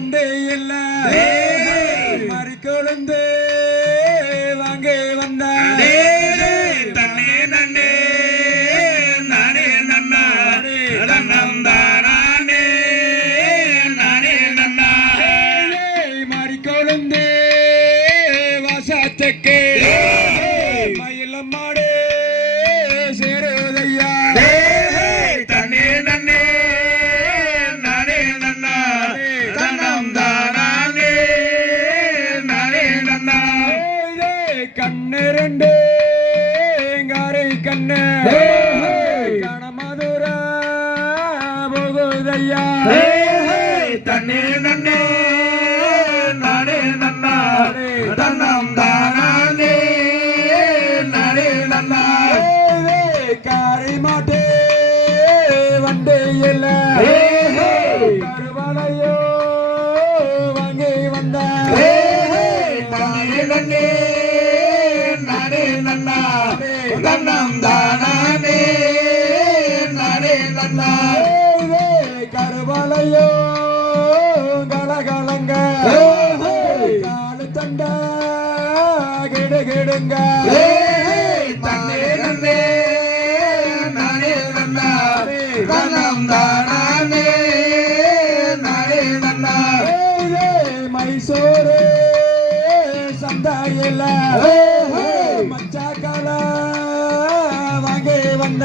குழந்தை இல்லை மறு குழந்தை. கணமதுரா புகுதையா? தன்னே நன்னே நானே நன்னா தன்னம் தானே நானே நன்னா காரை மாட்டே வண்டே இல்ல. கருவலையோ வாங்கி வந்தா. தன்னே நன்னே நானே நன்னா தன்னம் தான் கண்டார் கருவலையோ கலகலங்க. காலு தண்ட கிடுகிடுங்க மைசூரு சந்தையில். மச்சாக்கால வாங்கி வந்த.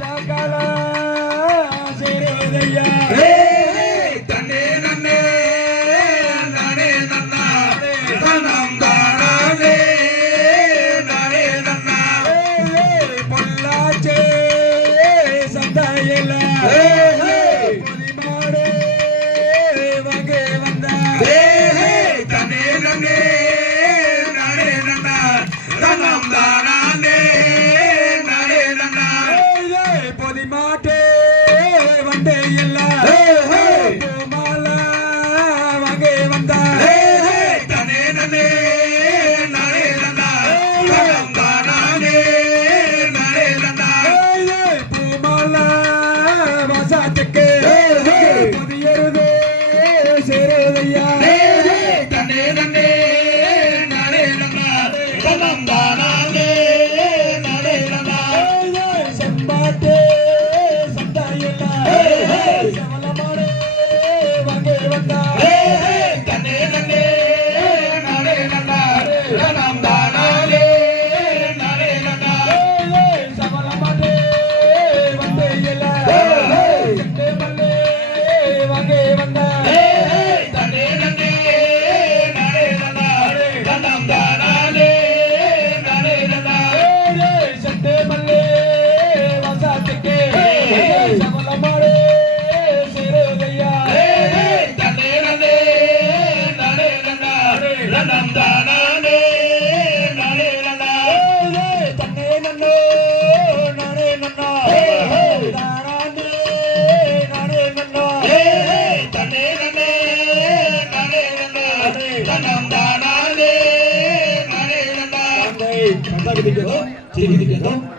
ஜாக்காலா செய்வதையா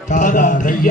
కాదా రయ్య.